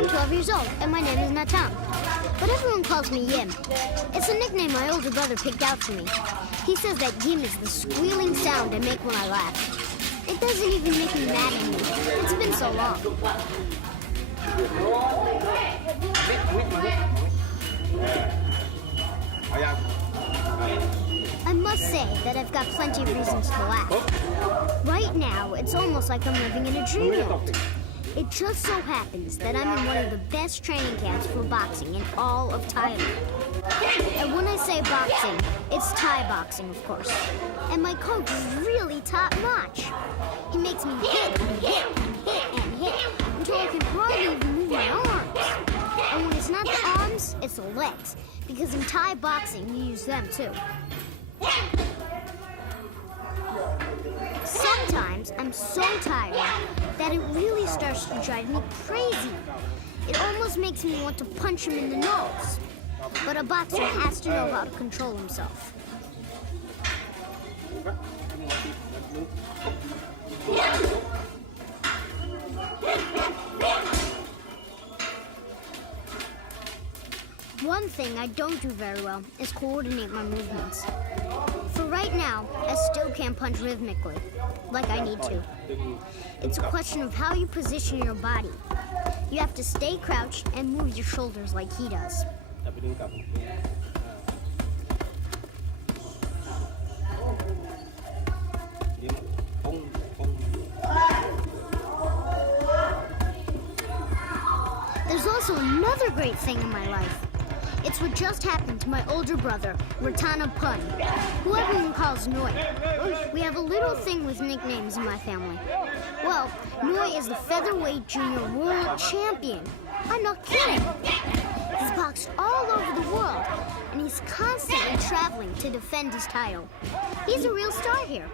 I'm 12 years old, and my name is not Tom. But everyone calls me Yim. It's a nickname my older brother picked out for me. He says that Yim is the squealing sound I make when I laugh. It doesn't even make me mad anymore. It's been so long. I must say that I've got plenty of reasons to laugh. Right now, it's almost like I'm living in a dream world. It just so happens that I'm in one of the best training camps for boxing in all of Thailand. And when I say boxing, it's Thai boxing, of course. And my coach is really top-notch. He makes me hit and hit and hit and hit until I can hardly even move my arms. And when it's not the arms, it's the legs. Because in Thai boxing, you use them too. Sometimes I'm so tired that it really starts to drive me crazy. It almost makes me want to punch him in the nose. But a boxer has to know how to control himself. One thing I don't do very well is coordinate my movements. For right now, I still can't punch rhythmically, like I need to. It's a question of how you position your body. You have to stay crouched and move your shoulders like he does. There's also another great thing in my life. It's what just happened to my older brother, Ratana Pun, who everyone calls Noi. We have a little thing with nicknames in my family. Well, Noi is the featherweight junior world champion. I'm not kidding. He's boxed all over the world, and he's constantly traveling to defend his title. He's a real star here.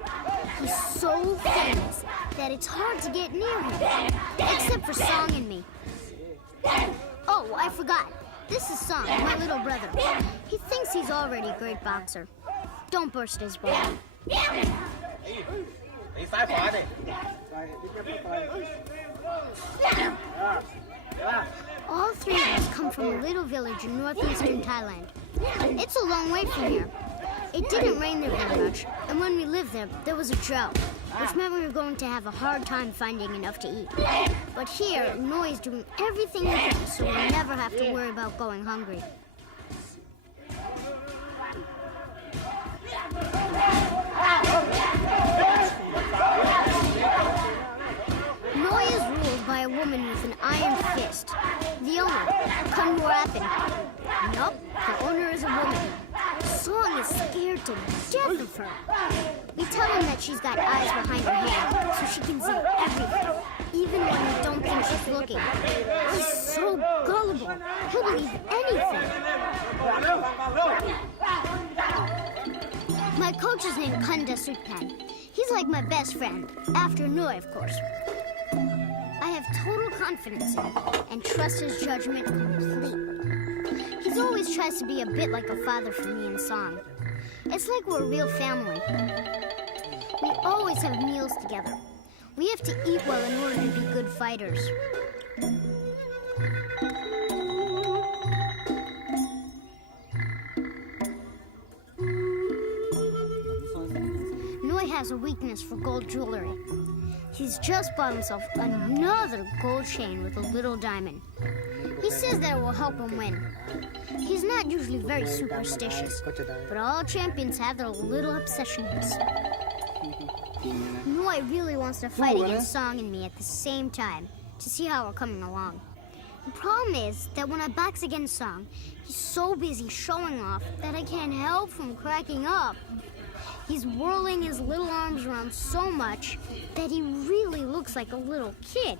He's so famous that it's hard to get near him, except for Song and me. Oh, I forgot. This is Song, my little brother. He thinks he's already a great boxer. Don't burst his bubble. All three of us come from a little village in northeastern Thailand. It's a long way from here. It didn't rain there very much, and when we lived there, there was a drought, which meant we were going to have a hard time finding enough to eat. But here, Noi is doing everything we can, so we'll never have to worry about going hungry. Noi is ruled by a woman with an iron fist. The owner, Kunwarapan. Nope, the owner is a woman. Song is scared to death of her. We tell him that she's got eyes behind her head, so she can see everything, even when we don't think she's looking. He's so gullible, he'll believe anything. My coach is named Kunda Sukpan. He's like my best friend, after Noi, of course. I have total confidence in him and trust his judgment completely. He always tries to be a bit like a father for me in Song. It's like we're a real family. We always have meals together. We have to eat well in order to be good fighters. Noi has a weakness for gold jewelry. He's just bought himself another gold chain with a little diamond. He says that it will help him win. He's not usually very superstitious, but all champions have their little obsessions. Noi really wants to fight against Song and me at the same time to see how we're coming along. The problem is that when I box against Song, he's so busy showing off that I can't help from cracking up. He's whirling his little arms around so much that he really looks like a little kid.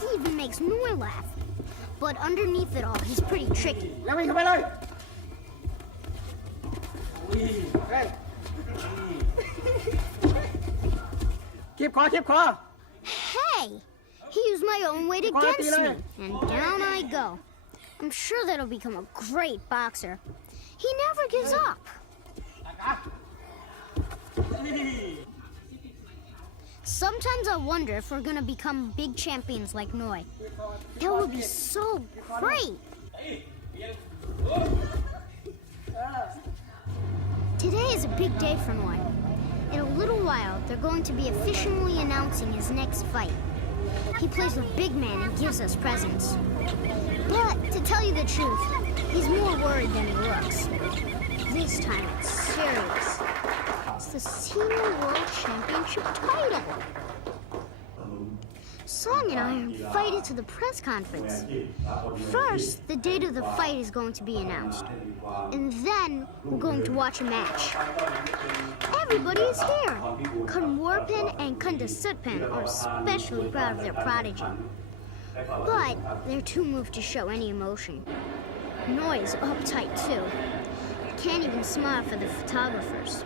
He even makes Noi laugh. But underneath it all, he's pretty tricky. Keep quiet. Hey! He used my own weight against me, and down I go. I'm sure that I'll become a great boxer. He never gives up. Sometimes I wonder if we're gonna become big champions like Noi. That would be so great! Today is a big day for Noi. In a little while, they're going to be officially announcing his next fight. He plays with big man and gives us presents. But, to tell you the truth, he's more worried than he looks. This time it's serious. It's the Senior World Championship title. Song and I are invited to the press conference. First, the date of the fight is going to be announced. And then, we're going to watch a match. Everybody is here. Kun Warpen and Kunda Sutpan are especially proud of their prodigy. But they're too moved to show any emotion. Noi is uptight too. Can't even smile for the photographers.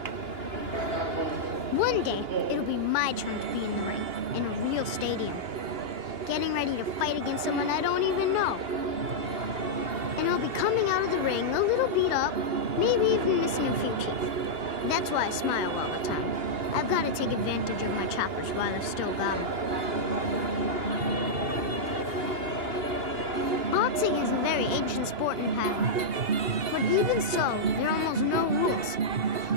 One day, it'll be my turn to be in the ring, in a real stadium. Getting ready to fight against someone I don't even know. And I'll be coming out of the ring a little beat up, maybe even missing a few teeth. That's why I smile all the time. I've got to take advantage of my choppers while I've still got them. Boxing is a very ancient sport in Thailand. But even so, there are almost no rules,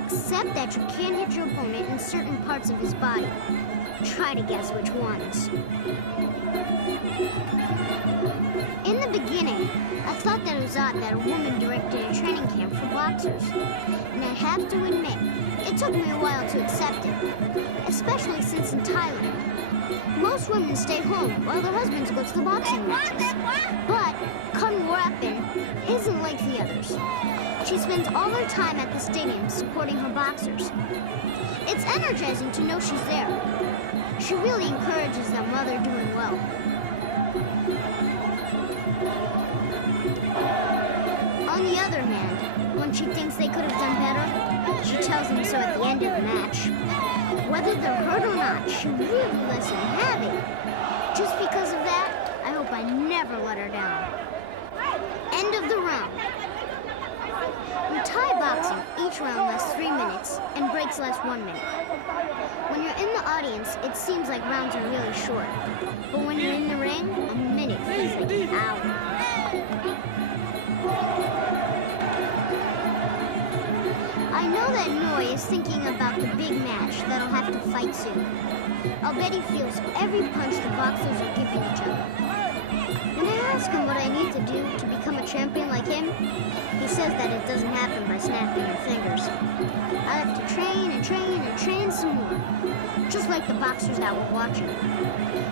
except that you can't hit your opponent in certain parts of his body. Try to guess which ones. In the beginning, I thought that it was odd that a woman directed a training camp for boxers. And I have to admit, it took me a while to accept it, especially since in Thailand, most women stay home while their husbands go to the boxing matches. But Kun Warpen isn't like the others. She spends all her time at the stadium supporting her boxers. It's energizing to know she's there. She really encourages them while they're doing well. On the other hand, when she thinks they could have done better, she tells them so at the end of the match. Whether they're hurt or not, she really lets them have it. Just because of that, I hope I never let her down. End of the round. In Thai boxing, each round lasts 3 minutes and breaks last 1 minute. When you're in the audience, it seems like rounds are really short. But when you're in the ring, a minute feels like an hour. I know that Noi is thinking about the big match that'll have to fight soon. I'll bet he feels every punch the boxers are giving each other. When I ask him what I need to do to become a champion like him, he says that it doesn't happen by snapping your fingers. I have to train and train and train some more, just like the boxers that we're watching.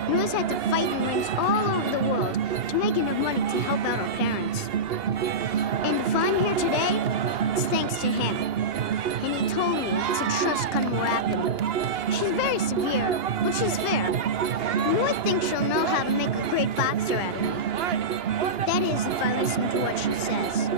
Noi's had to fight in rings all over the world to make enough money to help out our parents. And if I'm here today, it's thanks to him. And he told me to trust Kun Warpen. She's very severe, but she's fair. Noi thinks she'll know how to make a great boxer out of me. That is, if I listen to what she says.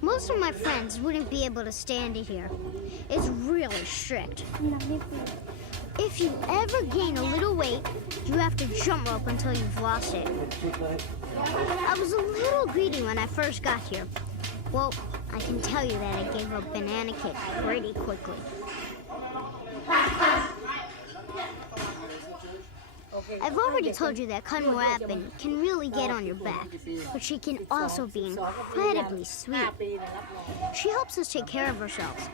Most of my friends wouldn't be able to stand it here. It's really strict. If you ever gain a little weight, you have to jump rope until you've lost it. I was a little greedy when I first got here. Well, I can tell you that I gave up banana cake pretty quickly. I've already told you that Kun Warpen can really get on your back, but she can also be incredibly sweet. She helps us take care of ourselves,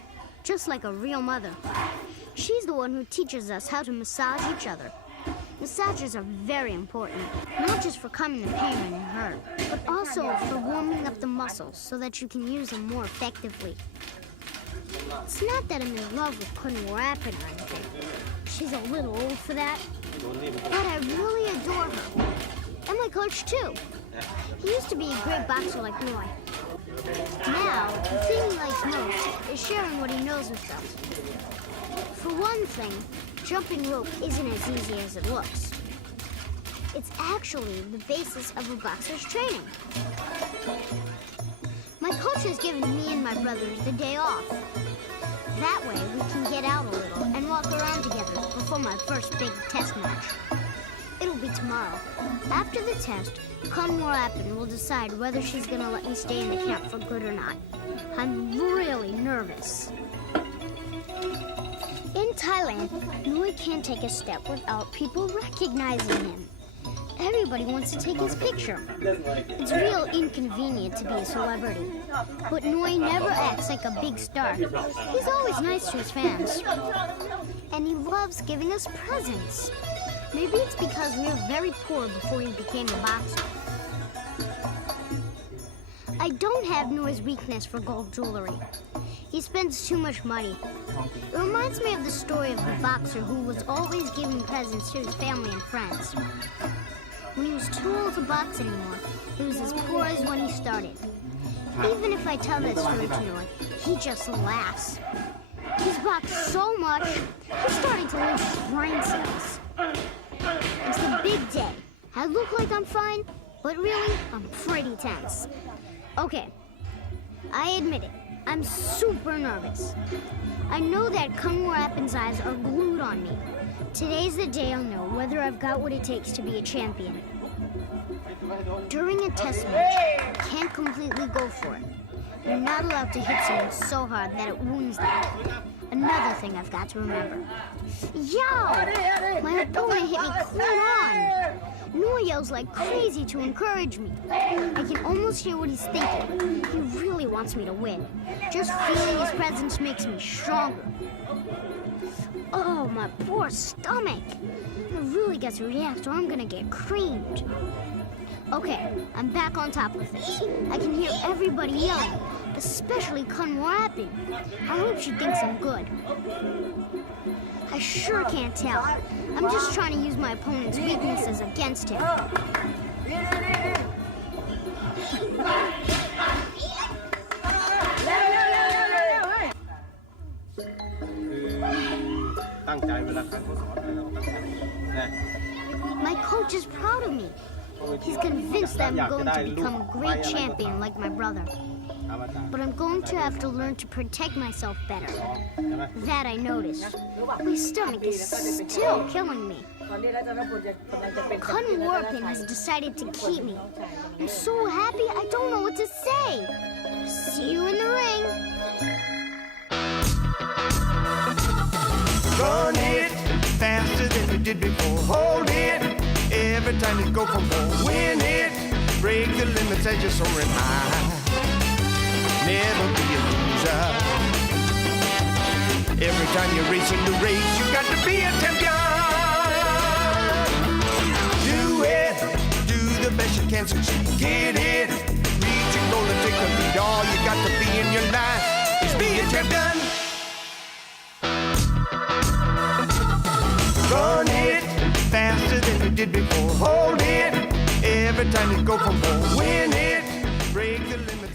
just like a real mother. She's the one who teaches us how to massage each other. Massages are very important, not just for calming the pain when you're hurt, but also for warming up the muscles so that you can use them more effectively. It's not that I'm in love with Kun Warpen or anything. She's a little old for that, but I really adore her. And my coach, too. He used to be a great boxer like Noi. Now, the thing he likes most is sharing what he knows with them. For one thing, jumping rope isn't as easy as it looks. It's actually the basis of a boxer's training. My coach has given me and my brothers the day off. That way, we can get out a little and walk around together before my first big test match. It'll be tomorrow. After the test, Kun Warapan will decide whether she's gonna let me stay in the camp for good or not. I'm really nervous. In Thailand, Noi can't take a step without people recognizing him. Everybody wants to take his picture. It's real inconvenient to be a celebrity. But Noi never acts like a big star. He's always nice to his fans. And he loves giving us presents. Maybe it's because we were very poor before he became a boxer. I don't have Noi's weakness for gold jewelry. He spends too much money. It reminds me of the story of the boxer who was always giving presents to his family and friends. When he was too old to box anymore, he was as poor as when he started. Even if I tell that story to Noi, he just laughs. He's boxed so much, he's starting to lose his brain cells. It's the big day. I look like I'm fine, but really, I'm pretty tense. Okay, I admit it. I'm super nervous. I know that Kun Warapan's eyes are glued on me. Today's the day I'll know whether I've got what it takes to be a champion. During a test match, I can't completely go for it. You're not allowed to hit someone so hard that it wounds them. Another thing I've got to remember. Yow! My opponent hit me clean on! Noi yells like crazy to encourage me. I can almost hear what he's thinking. He really wants me to win. Just feeling his presence makes me stronger. Oh, my poor stomach. It really gets to react or I'm gonna get creamed. Okay, I'm back on top of things. I can hear everybody yelling, especially Kun Warapan. I hope she thinks I'm good. I sure can't tell. I'm just trying to use my opponent's weaknesses against him. ตั้งใจเวลาการทดสอบอะไรเราตั้งใจนะ My coach is proud of me. He's convinced that I'm going to become a great champion like my brother. But I'm going to have to learn to protect myself better. That I noticed. My stomach is still killing me. Kun Warapan has decided to keep me. I'm so happy I don't know what to say. See you in the ring. Run it faster than you did before. Hold it every time you go for more. Win it, break the limits as you're soaring high. Never be a loser. Every time you're racing the race, you got to be a champion. Do it, do the best you can succeed. Get it, reach your goal and take the lead. All you got to be in your life is be a champion. Run it faster than you did before. Hold it every time you go for more. Win it, break the limit.